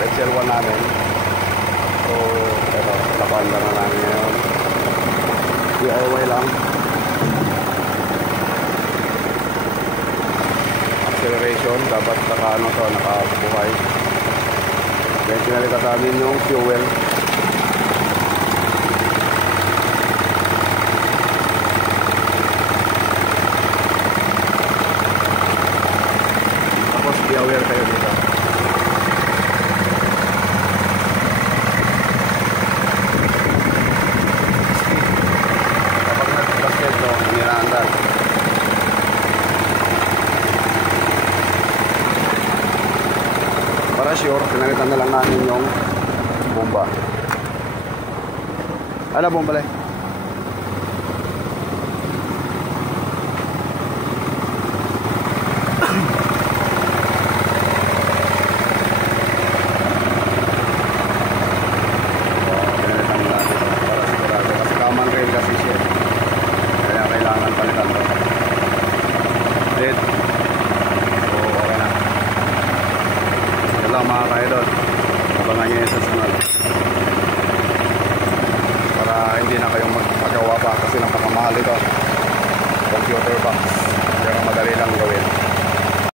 XL1 namin. So, ito, napanda na namin ngayon. DIY lang. Acceleration, dapat nakabuhay. Then, pinalitan namin yung fuel. Tapos, be aware kayo dito. Para sure, pinalitan na lang namin yung bomba. Ano bomba le? Pinalitan na natin para sigurado. Kasi common rail kasi siya. Kaya kailangan palitan to. Dead. Mga ka-idol, abangan nyo yun sa sunod para hindi na kayong magpagawa pa kasi napakamahal ito computer box.